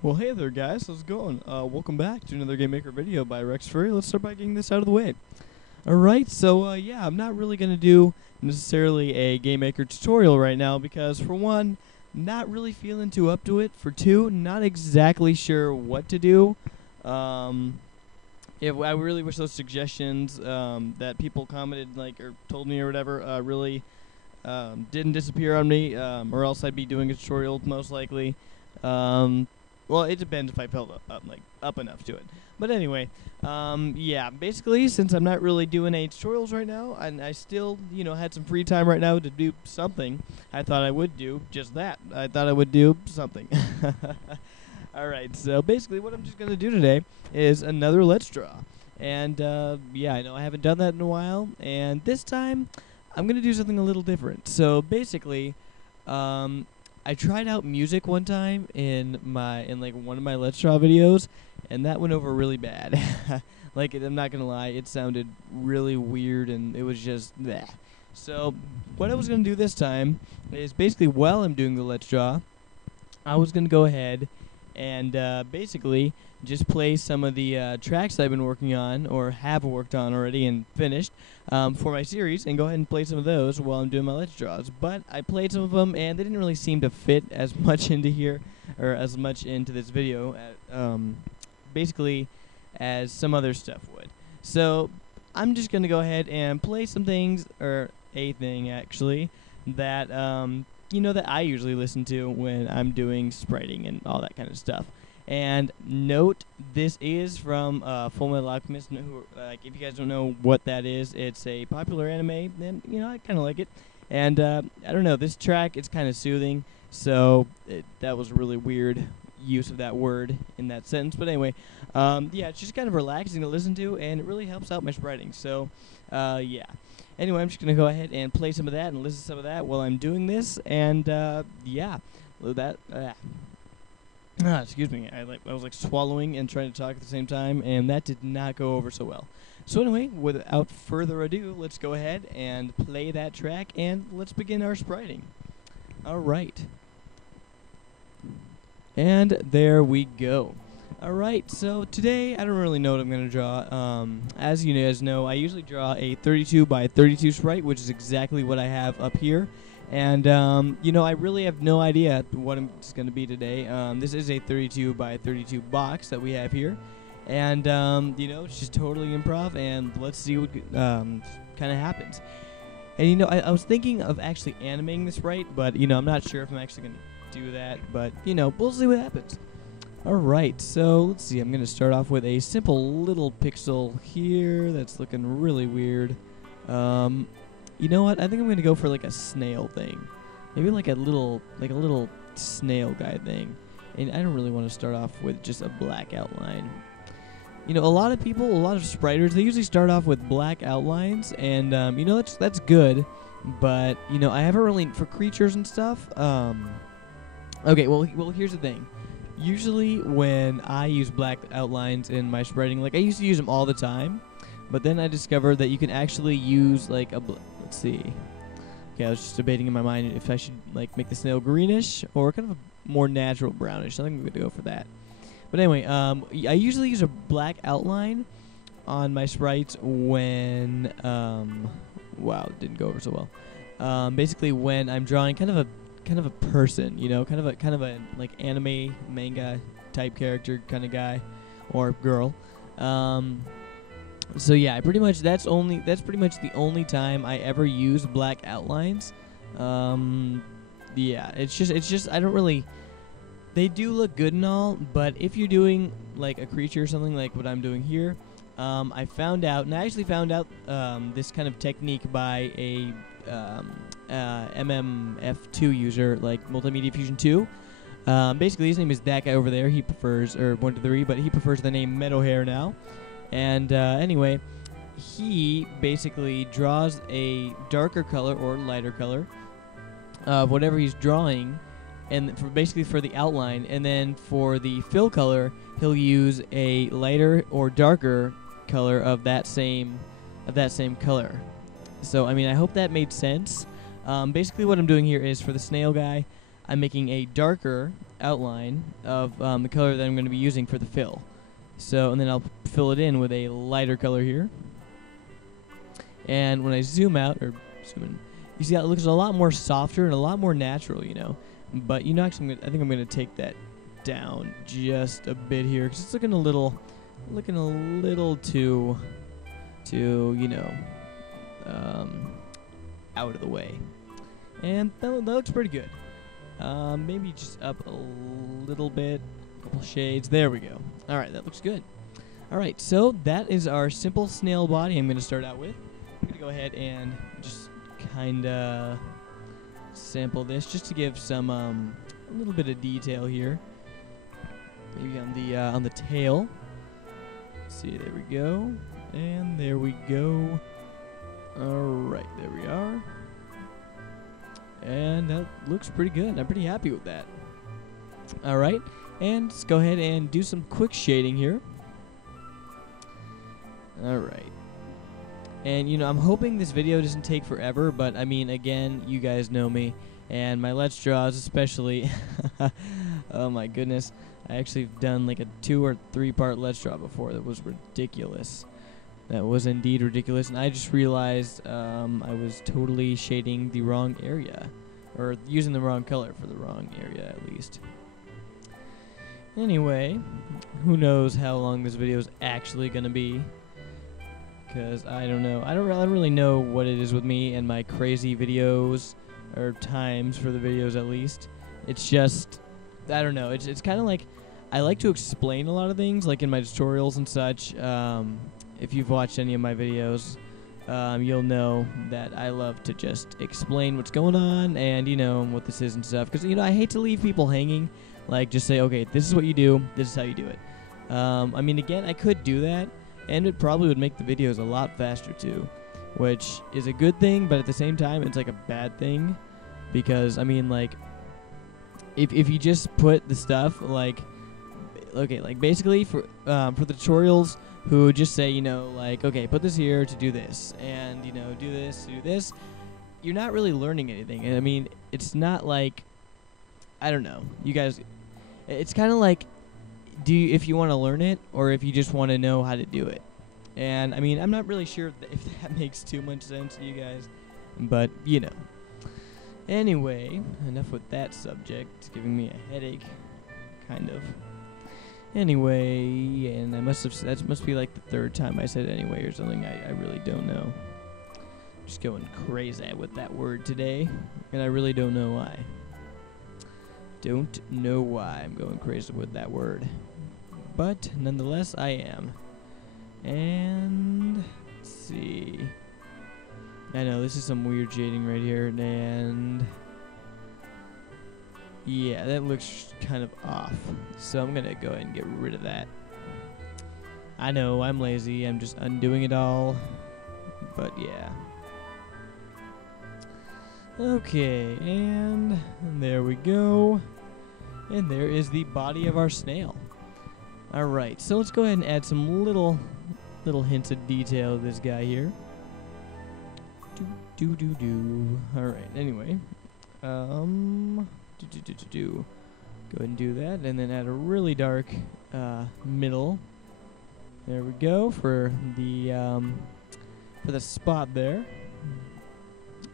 Well, hey there, guys. How's it going? Welcome back to another Game Maker video by rexfurry. Let's start by getting this out of the way. Alright, so, yeah, I'm not really going to do necessarily a Game Maker tutorial right now because, for one, not really feeling too up to it. For two, not exactly sure what to do. If I really wish those suggestions that people commented, like, or told me or whatever, really didn't disappear on me, or else I'd be doing a tutorial most likely. Well, it depends if I felt up enough to it. But anyway, yeah, basically, since I'm not really doing any tutorials right now, and I still, had some free time right now to do something, I thought I would do just that. I thought I would do something. Alright, so basically what I'm just going to do today is another Let's Draw. And, yeah, I know I haven't done that in a while, and this time, I'm going to do something a little different. So, basically, I tried out music one time in one of my Let's Draw videos, and that went over really bad. I'm not gonna lie, it sounded really weird, and it was just bleh. So what I was gonna do this time is basically while I'm doing the Let's Draw, I was gonna go ahead and basically just play some of the tracks that I've been working on, or have worked on already and finished, for my series, and go ahead and play some of those while I'm doing my Let's Draws. But I played some of them, and they didn't really seem to fit as much into here, or as much into this video, basically, as some other stuff would. So I'm just going to go ahead and play some things, or a thing, actually, that, that I usually listen to when I'm doing spriting and all that kind of stuff. And note, this is from Full Metal Alchemist. If you guys don't know what that is, it's a popular anime, and I kind of like it. And I don't know, this track, it's kind of soothing, so that was a really weird use of that word in that sentence. But anyway, yeah, it's just kind of relaxing to listen to, and it really helps out my spriting. So, yeah. Anyway, I'm just going to go ahead and play some of that and listen to some of that while I'm doing this. And, yeah, excuse me, I was swallowing and trying to talk at the same time, and that did not go over so well. So anyway, without further ado, let's go ahead and play that track, and let's begin our spriting. Alright. And there we go. Alright, so today, I don't really know what I'm going to draw. As you guys know, I usually draw a 32 by 32 sprite, which is exactly what I have up here. And, I really have no idea what it's going to be today. This is a 32 by 32 box that we have here. And, it's just totally improv, and let's see what kind of happens. And, I was thinking of actually animating this sprite, but, I'm not sure if I'm actually going to do that. But, we'll see what happens. Alright, so let's see. I'm going to start off with a simple little pixel here that's looking really weird. You know what? I think I'm gonna go for a snail thing, maybe like a little snail guy thing. And I don't really want to start off with just a black outline. A lot of people, a lot of spriters, they usually start off with black outlines, and that's good. But I haven't really for creatures and stuff. Okay, well, here's the thing. Usually when I use black outlines in my spriting, I used to use them all the time. But then I discovered that you can actually use let's see. Okay, I was just debating in my mind if I should make the snail greenish or kind of a more natural brownish. I think I'm going to go for that. But anyway, I usually use a black outline on my sprites when wow, it didn't go over so well. Basically when I'm drawing kind of a person, kind of a anime manga type character kind of guy or girl. So yeah, that's pretty much the only time I ever use black outlines. Yeah, it's just I don't really. They do look good and all, but if you're doing a creature or something like what I'm doing here, I found out, and I actually found out this kind of technique by a MMF2 user, Multimedia Fusion 2. Basically, his name is that guy over there. He prefers, or 123, but he prefers the name Meadowhair now. And anyway, he basically draws a darker color or lighter color of whatever he's drawing, and for the outline, and then for the fill color, he'll use a lighter or darker color of that same color. So I hope that made sense. Basically, what I'm doing here is for the snail guy, I'm making a darker outline of the color that I'm going to be using for the fill. So, and then I'll fill it in with a lighter color here. And when I zoom out, or zoom in, you see how it looks a lot more softer and a lot more natural, you know. But, you know, actually, I think I'm going to take that down just a bit here, because it's looking a little too, you know, out of the way. And that looks pretty good. Maybe just up a little bit, a couple shades. There we go. All right, that looks good. All right, so that is our simple snail body I'm going to start out with. I'm going to go ahead and just kind of sample this just to give some a little bit of detail here. Maybe on the tail. Let's see, there we go. And there we go. All right, there we are. And that looks pretty good. I'm pretty happy with that. All right, and let's go ahead and do some quick shading here. All right. And, you know, I'm hoping this video doesn't take forever, but, I mean, again, you guys know me. And my Let's Draws especially. Oh, my goodness. I actually have done like a 2 or 3 part Let's Draw before. That was ridiculous. That was indeed ridiculous. And I just realized I was totally shading the wrong area. Or using the wrong color for the wrong area, at least. Anyway, who knows how long this video is actually going to be. Because I don't know. I don't really know what it is with me and my crazy videos, or times for the videos at least. It's just, I don't know. It's kind of like, I like to explain a lot of things, like in my tutorials and such. If you've watched any of my videos, you'll know that I love to just explain what's going on and, you know, what this is and stuff. Because, you know, I hate to leave people hanging. Like, just say, okay, this is what you do. This is how you do it. I mean, again, I could do that. And it probably would make the videos a lot faster too, which is a good thing, but at the same time, it's like a bad thing, because, I mean, like, if you just put the stuff, like, okay, like, basically, for the tutorials, who just say, you know, like, okay, put this here to do this, and, you know, do this to do this, you're not really learning anything. And, I mean, it's not like, I don't know, you guys, it's kind of like, if you want to learn it, or if you just want to know how to do it. And, I mean, I'm not really sure if that makes too much sense to you guys, but, you know. Anyway, enough with that subject. It's giving me a headache, kind of. Anyway, and that must be like the 3rd time I said anyway or something. I really don't know. Just going crazy with that word today, and I really don't know why. Don't know why I'm going crazy with that word. But, nonetheless, I am. And, let's see. I know, this is some weird shading right here, and yeah, that looks kind of off. So I'm going to go ahead and get rid of that. I know, I'm lazy. I'm just undoing it all. But, yeah. Okay, and there we go. And there is the body of our snail. Alright, so let's go ahead and add some little hints of detail to this guy here. Alright, anyway. Go ahead and do that, and then add a really dark middle. There we go for the spot there.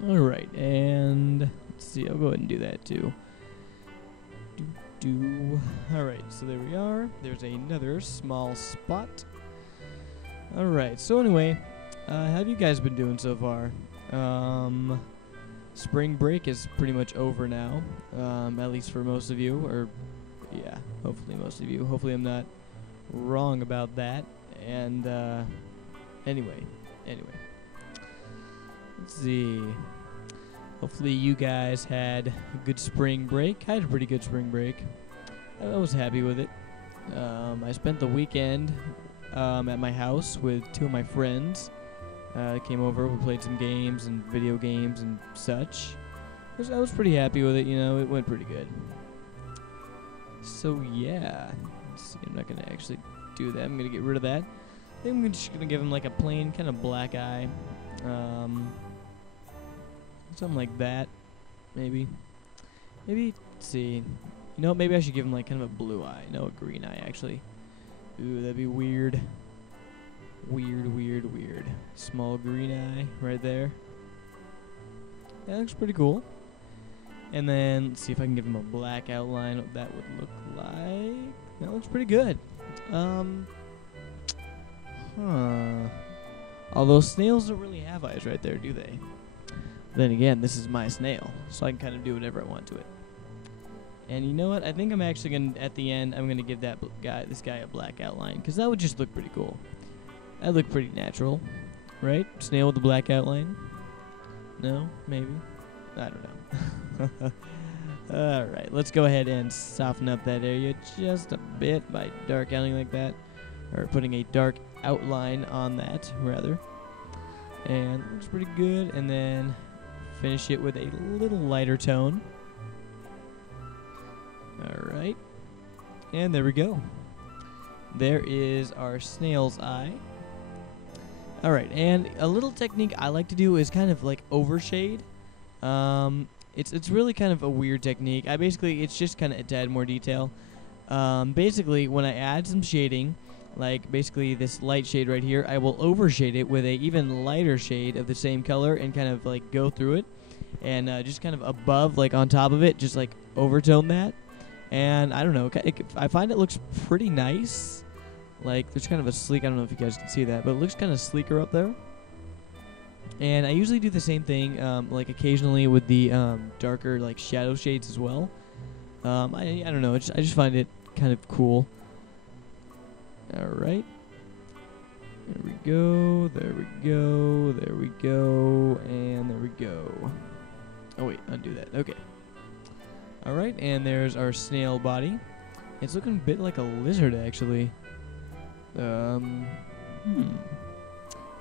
Alright, and let's see, I'll go ahead and do that too. Alright, so there we are. There's another small spot. Alright, so anyway, how have you guys been doing so far? Spring break is pretty much over now, at least for most of you, or yeah, hopefully most of you. Hopefully I'm not wrong about that. And anyway, let's see. Hopefully you guys had a good spring break. I had a pretty good spring break. I was happy with it. I spent the weekend at my house with 2 of my friends. Came over, we played some games and video games and such. I was pretty happy with it, you know, it went pretty good. So yeah, let's see, I'm not going to actually do that. I'm going to get rid of that. I think I'm just going to give him like a plain kind of black eye. Something like that, maybe. Let's see. You know what? Maybe I should give him like kind of a blue eye. No, a green eye actually. Ooh, that'd be weird. Weird. Small green eye right there. That looks pretty cool. And then let's see if I can give him a black outline. What that would look like. That looks pretty good. Although snails don't really have eyes right there, do they? Then again, this is my snail, so I can kind of do whatever I want to it. And you know what? I think I'm actually gonna, at the end, I'm gonna give that this guy a black outline, because that would just look pretty cool. That'd look pretty natural, right? Snail with a black outline? No? Maybe? I don't know. Alright, let's go ahead and soften up that area just a bit by dark outlining like that. Or putting a dark outline on that, rather. And it looks pretty good. And then finish it with a little lighter tone. Alright. And there we go. There is our snail's eye. Alright, and a little technique I like to do is kind of like overshade. It's really kind of a weird technique. It's just kind of to add more detail. Basically, when I add some shading, like basically this light shade right here, I will overshade it with a even lighter shade of the same color and kind of like go through it. And just kind of above, like on top of it, just like overtone that. And I don't know, I find it looks pretty nice. Like, there's kind of a sleek, I don't know if you guys can see that, but it looks kind of sleeker up there. And I usually do the same thing, like occasionally with the darker, like shadow shades as well. I don't know, I just find it kind of cool. Alright. There we go, there we go, there we go, and there we go. Oh wait, undo that, okay. Alright, and there's our snail body. It's looking a bit like a lizard, actually. There's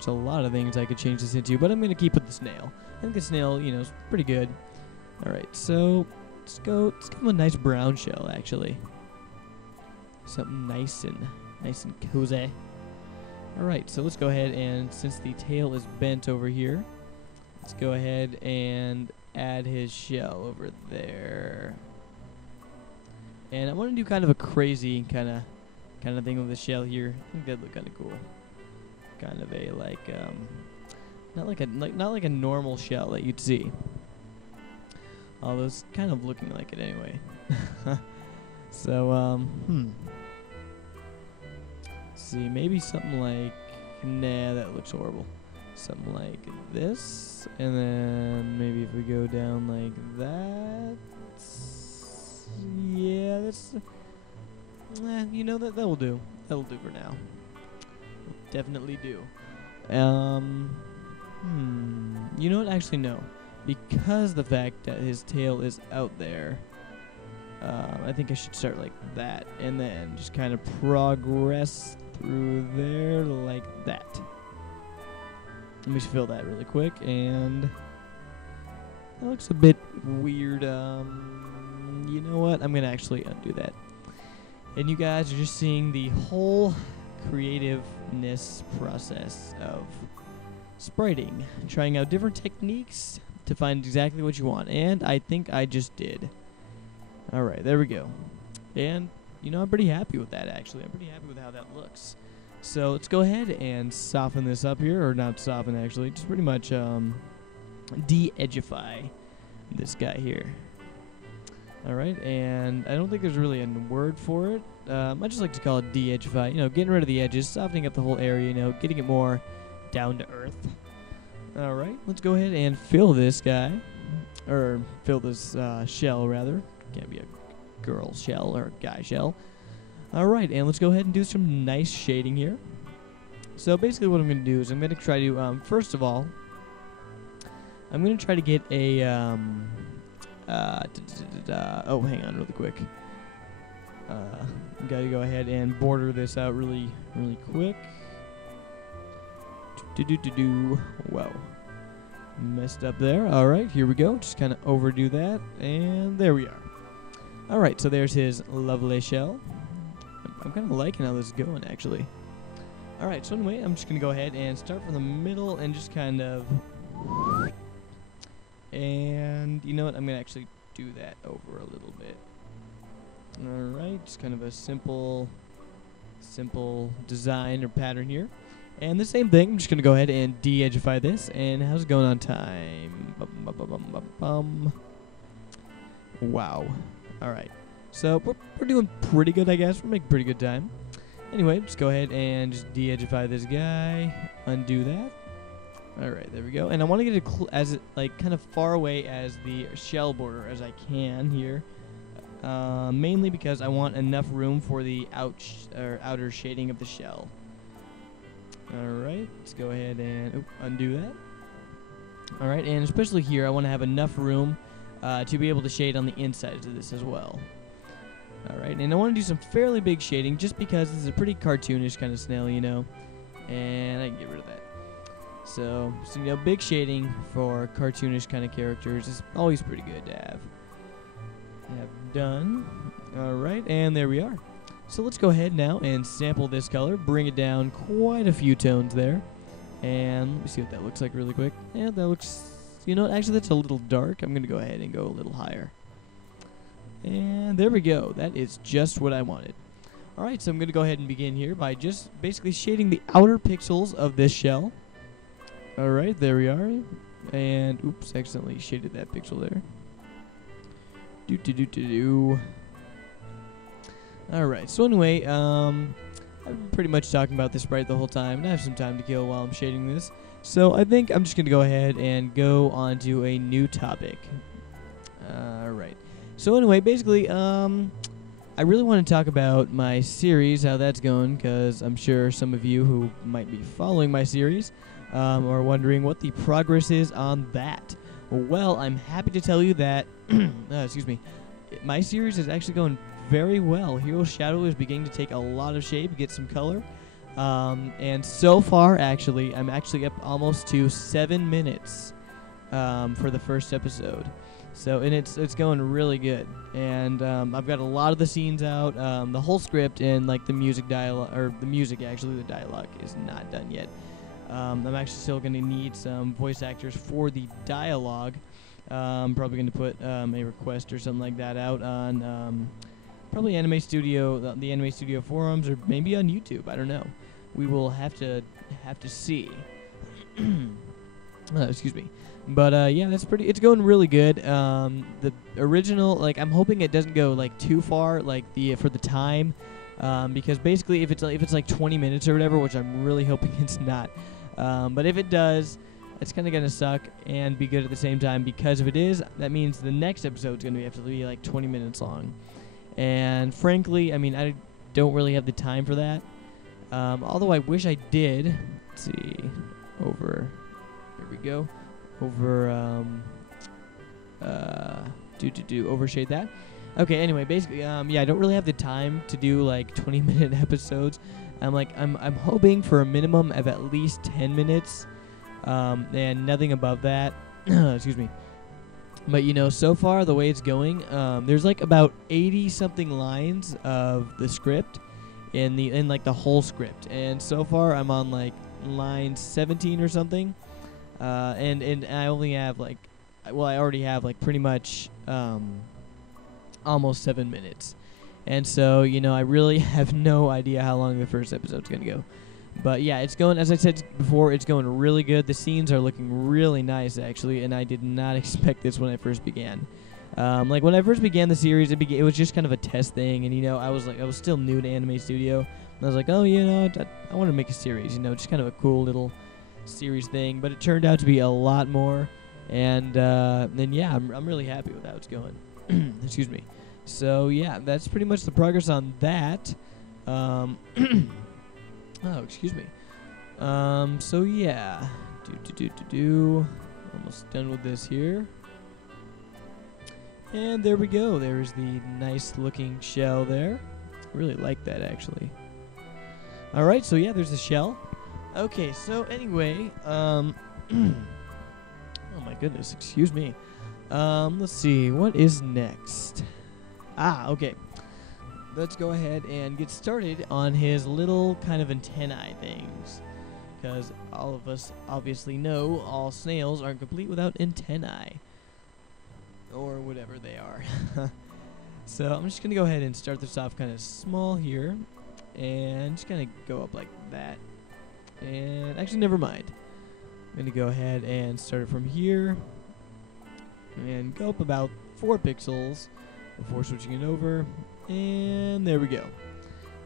a lot of things I could change this into, but I'm going to keep with the snail. I think the snail, you know, is pretty good. Alright, so let's give him a nice brown shell, actually. Something nice and cozy. Alright, so let's go ahead and, since the tail is bent over here, let's go ahead and add his shell over there. And I want to do kind of a crazy kind of thing with the shell here. I think that'd look kind of cool. Kind of a not like a normal shell that you'd see. Although it's kind of looking like it anyway. So see, maybe something like, nah, that looks horrible. Something like this, and then maybe if we go down like that, yeah, that's, you know, that will do. That'll do for now. Will definitely do. You know what? Actually, no, because the fact that his tail is out there, I think I should start like that, and then just kind of progress through there like that. Let me fill that really quick, and that looks a bit weird. You know what? I'm gonna actually undo that. And you guys are just seeing the whole creativeness process of spriting, trying out different techniques to find exactly what you want, and I think I just did. Alright, there we go. And, you know, I'm pretty happy with that, actually. I'm pretty happy with how that looks. So let's go ahead and soften this up here, or not soften actually, just pretty much de-edgify this guy here. Alright, and I don't think there's really a word for it. I just like to call it de-edgify, you know, getting rid of the edges, softening up the whole area, you know, getting it more down to earth. Alright, let's go ahead and fill this guy, or fill this shell rather. Can't be a girl shell or a guy shell. Alright, and let's go ahead and do some nice shading here. So basically what I'm going to do is I'm going to try to, first of all, I'm going to try to get a, oh, hang on really quick. Got to go ahead and border this out really quick. Whoa. Messed up there. Alright, here we go. Just kind of overdo that, and there we are. Alright, so there's his lovely shell. I'm kind of liking how this is going, actually. Alright, so anyway, I'm just going to go ahead and start from the middle and just kind of... And you know what? I'm going to actually do that over a little bit. Alright, just kind of a simple design or pattern here. And the same thing, I'm just going to go ahead and de-edgify this. And how's it going on time? Wow. Alright. So, we're doing pretty good, I guess. We're making pretty good time. Anyway, just go ahead and just de-edgify this guy. Undo that. Alright, there we go. And I want to get it as kind of far away as the shell border as I can here. Mainly because I want enough room for the outer shading of the shell. Alright, let's go ahead and undo that. Alright, and especially here, I want to have enough room to be able to shade on the insides of this as well. Alright, and I want to do some fairly big shading just because this is a pretty cartoonish kind of snail, you know. And I can get rid of that. So you know, big shading for cartoonish kind of characters is always pretty good to have. Done. Alright, and there we are. So let's go ahead now and sample this color, bring it down quite a few tones there. And let me see what that looks like really quick. Yeah, that looks, you know, actually that's a little dark. I'm going to go ahead and go a little higher. And there we go. That is just what I wanted. Alright, so I'm going to go ahead and begin here by just basically shading the outer pixels of this shell. Alright, there we are. And, oops, accidentally shaded that pixel there. Alright, so anyway, I've been pretty much talking about this sprite the whole time, and I have some time to kill while I'm shading this. So I think I'm just going to go ahead and go on to a new topic. Alright. So anyway, basically, I really want to talk about my series, how that's going, because I'm sure some of you who might be following my series are wondering what the progress is on that. Well, I'm happy to tell you that, excuse me, my series is actually going very well. Hero Shadow is beginning to take a lot of shape, get some color, and so far, actually, I'm actually up almost to 7 minutes for the first episode. So, and it's going really good, and I've got a lot of the scenes out, the whole script, and like the music dialogue, or the music actually, the dialogue is not done yet. I'm actually still going to need some voice actors for the dialogue. I'm probably going to put a request or something like that out on probably Anime Studio, the Anime Studio forums, or maybe on YouTube. I don't know. We will have to see. Excuse me. But yeah, that's pretty. It's going really good. The original, like, I'm hoping it doesn't go like too far, like for the time, because basically if it's like 20 minutes or whatever, which I'm really hoping it's not. But if it does, it's kind of gonna suck and be good at the same time, because if it is, that means the next episode's gonna have to be like 20 minutes long. And frankly, I mean, I don't really have the time for that. Although I wish I did. Let's see, here we go. Overshade that. Okay, anyway, basically, yeah, I don't really have the time to do like 20-minute episodes. I'm hoping for a minimum of at least 10 minutes, and nothing above that. Excuse me. But you know, so far the way it's going, there's like about 80-something lines of the script in like the whole script, and so far I'm on like line 17 or something. And I only have like, well, I already have like pretty much almost 7 minutes. And so, you know, I really have no idea how long the first episode's going to go. But yeah, it's going, as I said before, it's going really good. The scenes are looking really nice, actually, and I did not expect this when I first began. Like, when I first began the series, it was just kind of a test thing, and, you know, I was still new to Anime Studio. And I was like, oh, you know, I want to make a series, you know, just kind of a cool little series thing. But it turned out to be a lot more, and then, yeah, I'm really happy with how it's going. Excuse me. So, yeah, that's pretty much the progress on that. Oh, excuse me. So, yeah. Almost done with this here. And there we go. There's the nice-looking shell there. I really like that, actually. All right, so, yeah, there's the shell. Okay, so, anyway, oh, my goodness, excuse me. Let's see, what is next? Okay. Let's go ahead and get started on his little kind of antennae things. Because all of us obviously know all snails aren't complete without antennae. Or whatever they are. So I'm just gonna go ahead and start this off kind of small here, and just gonna go up like that. And actually, never mind. I'm gonna go ahead and start it from here, and go up about 4 pixels before switching it over, and there we go.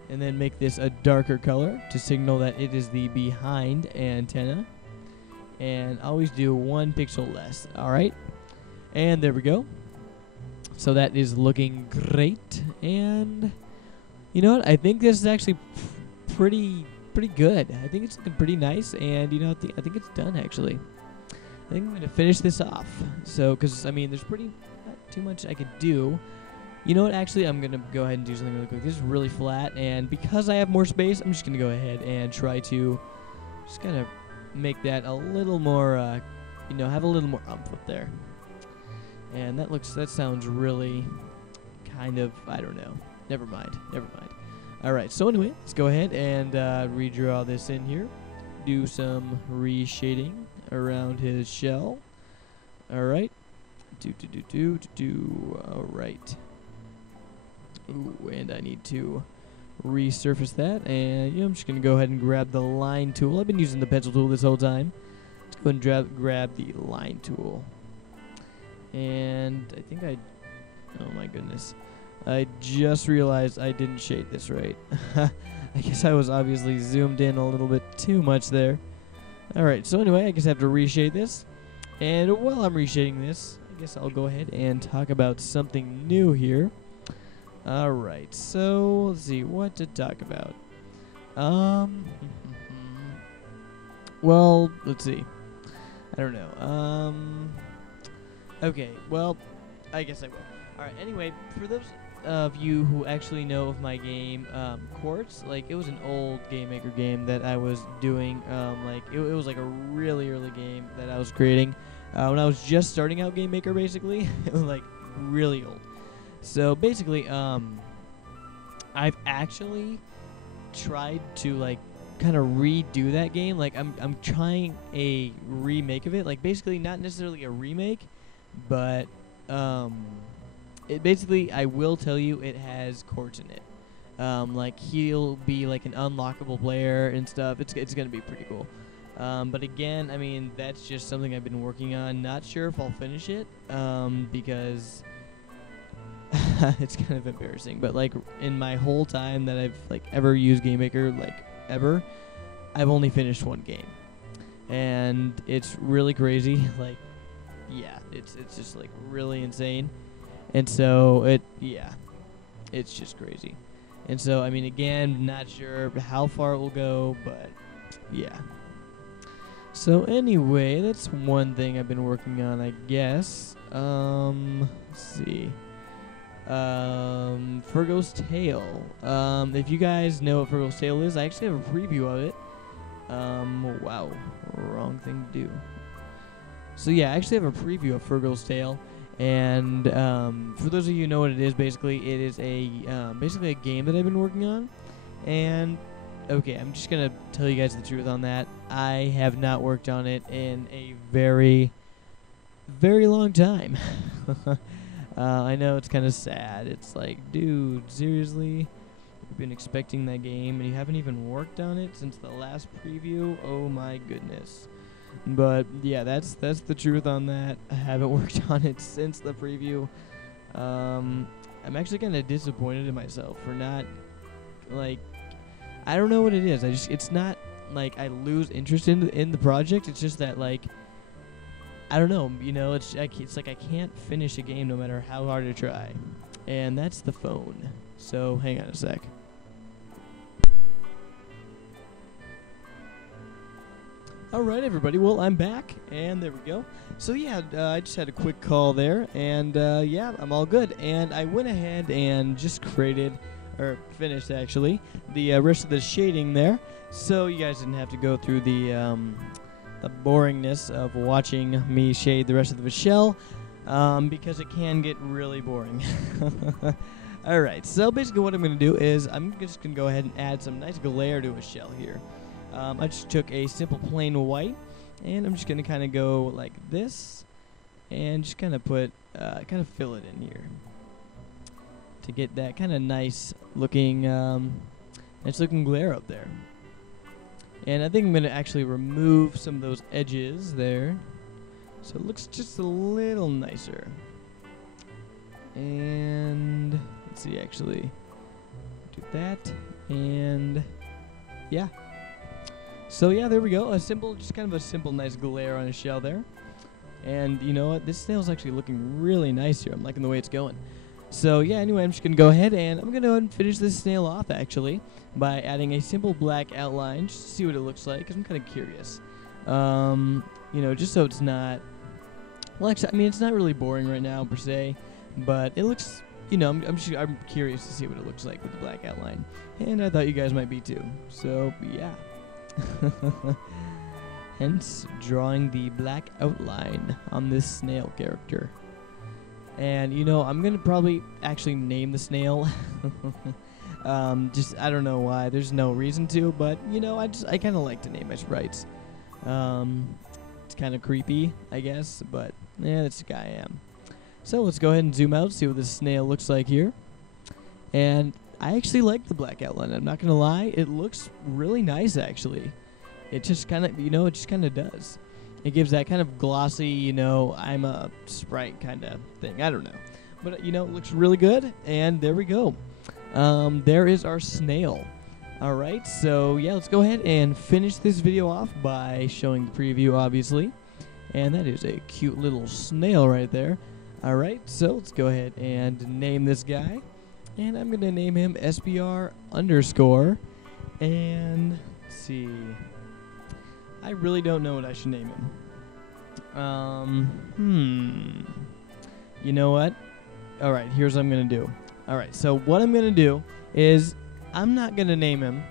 And then make this a darker color to signal that it is the behind antenna, and always do 1 pixel less. Alright, and there we go. So that is looking great, and you know what, I think this is actually pretty good. I think it's looking pretty nice, and you know, I think it's done actually. I think I'm going to finish this off. So, because I mean, there's not too much I could do. You know what, actually, I'm going to go ahead and do something really quick. This is really flat, and because I have more space, I'm just going to go ahead and try to just kind of make that a little more, you know, have a little more umph up there. And that sounds really kind of, I don't know. Never mind. Alright, so anyway, let's go ahead and redraw this in here. Do some reshading around his shell. Alright. Alright. Ooh, and I need to resurface that. And yeah, I'm just going to go ahead and grab the line tool. I've been using the pencil tool this whole time. Let's go ahead and grab the line tool. And I think oh my goodness. I just realized I didn't shade this right. I guess I was obviously zoomed in a little bit too much there. Alright, so anyway, I guess I have to reshade this. And while I'm reshading this, I guess I'll go ahead and talk about something new here. Alright, so let's see what to talk about. Well, let's see. I don't know. Okay, well, I guess I will. Alright, anyway, for those of you who actually know of my game, Quartz, like, it was an old Game Maker game that I was doing, like, it was like a really early game that I was creating, when I was just starting out Game Maker, basically. It was, like, really old. So, basically, I've actually tried to, like, kind of redo that game. Like, I'm trying a remake of it, like, basically not necessarily a remake, but it basically, I will tell you, it has Quartz in it. Like, he'll be like an unlockable player and stuff. It's gonna be pretty cool. But again, I mean, that's just something I've been working on. Not sure if I'll finish it, because it's kind of embarrassing. But like, in my whole time that I've like ever used Game Maker, like ever, I've only finished 1 game, and it's really crazy. Like, yeah, it's just like really insane. And so it's just crazy. And so, I mean, again, not sure how far it will go, but yeah. So anyway, that's one thing I've been working on, I guess. Let's see. Fergo's Tale. If you guys know what Fergo's Tale is, I actually have a preview of it. Wow, wrong thing to do. So yeah, I actually have a preview of Fergo's Tale. And for those of you who know what it is, basically, it is basically a game that I've been working on. And okay, I'm just gonna tell you guys the truth on that. I have not worked on it in a very, very long time. I know it's kind of sad. It's like, dude, seriously, you've been expecting that game and you haven't even worked on it since the last preview? Oh my goodness. But yeah, that's the truth on that. I haven't worked on it since the preview. I'm actually kind of disappointed in myself for not, like, I don't know what it is. It's not like I lose interest in the project. It's just that, like, I don't know. You know, it's like I can't finish a game no matter how hard I try, and that's the phone. So hang on a sec. Alright, everybody, well, I'm back, and there we go. So yeah, I just had a quick call there, and yeah, I'm all good. And I went ahead and just finished actually, the rest of the shading there, so you guys didn't have to go through the boringness of watching me shade the rest of the shell, because it can get really boring. Alright, so basically what I'm going to do is I'm just going to go ahead and add some nice glare to a shell here. I just took a simple plain white, and I'm just going to kind of go like this, and just kind of fill it in here. to get that kind of nice looking glare up there. And I think I'm going to actually remove some of those edges there, so it looks just a little nicer. And let's see, actually do that, and yeah. So yeah, there we go. Just kind of a simple, nice glare on a shell there. And you know what? This snail's actually looking really nice here. I'm liking the way it's going. So yeah, anyway, I'm just going to go ahead and finish this snail off, actually, by adding a simple black outline, just to see what it looks like, because I'm kind of curious. You know, just so it's not... Well, actually, I mean, it's not really boring right now, per se, but it looks... You know, I'm curious to see what it looks like with the black outline. And I thought you guys might be too. So, yeah. Hence, drawing the black outline on this snail character. And, you know, I'm going to probably actually name the snail. I don't know why. There's no reason to, but, you know, I kind of like to name my sprites. It's kind of creepy, I guess, but, yeah, that's the guy I am. So let's go ahead and zoom out, see what this snail looks like here. And I actually like the black outline. I'm not going to lie. It looks really nice, actually. It just kind of, you know, it just kind of does. It gives that kind of glossy, you know, I'm a sprite kind of thing. I don't know. But, you know, it looks really good. And there we go. There is our snail. All right. So, yeah, let's go ahead and finish this video off by showing the preview, obviously. And that is a cute little snail right there. Alright, so let's go ahead and name this guy. And I'm going to name him SBR_. And let's see. I really don't know what I should name him. You know what? Alright, here's what I'm going to do. Alright, so what I'm going to do is I'm not going to name him.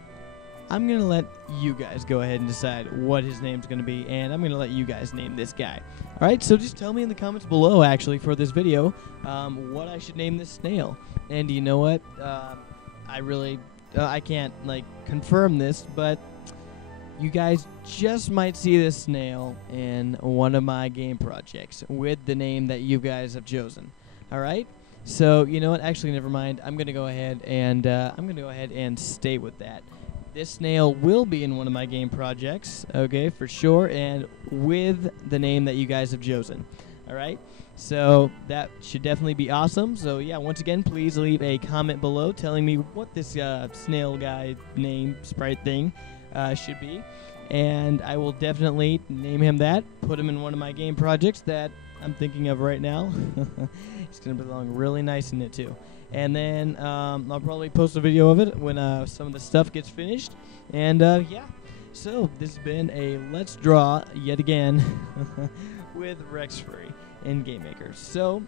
I'm going to let you guys go ahead and decide what his name's going to be, and I'm going to let you guys name this guy. Alright, so just tell me in the comments below, actually, for this video, what I should name this snail. And you know what? I can't, like, confirm this, but you guys just might see this snail in one of my game projects with the name that you guys have chosen. Alright? So, you know what? Actually, never mind. I'm going to go ahead and stay with that. This snail will be in one of my game projects, okay, for sure, and with the name that you guys have chosen. Alright? So that should definitely be awesome. So yeah, once again, please leave a comment below telling me what this snail guy name sprite thing should be. And I will definitely name him that, put him in one of my game projects that I'm thinking of right now. It's going to belong really nice in it too. And then I'll probably post a video of it when some of the stuff gets finished. And yeah, so this has been a Let's Draw yet again with rexfurry and Game Maker. So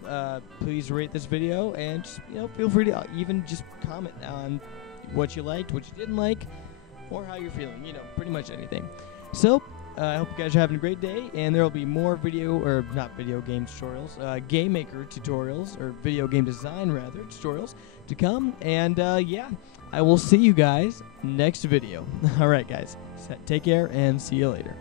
please rate this video and just, you know, feel free to even just comment on what you liked, what you didn't like, or how you're feeling. You know, pretty much anything. So I hope you guys are having a great day, and there will be more not video game tutorials, Game Maker tutorials, or video game design, rather, tutorials to come. And, yeah, I will see you guys next video. All right, guys, take care, and see you later.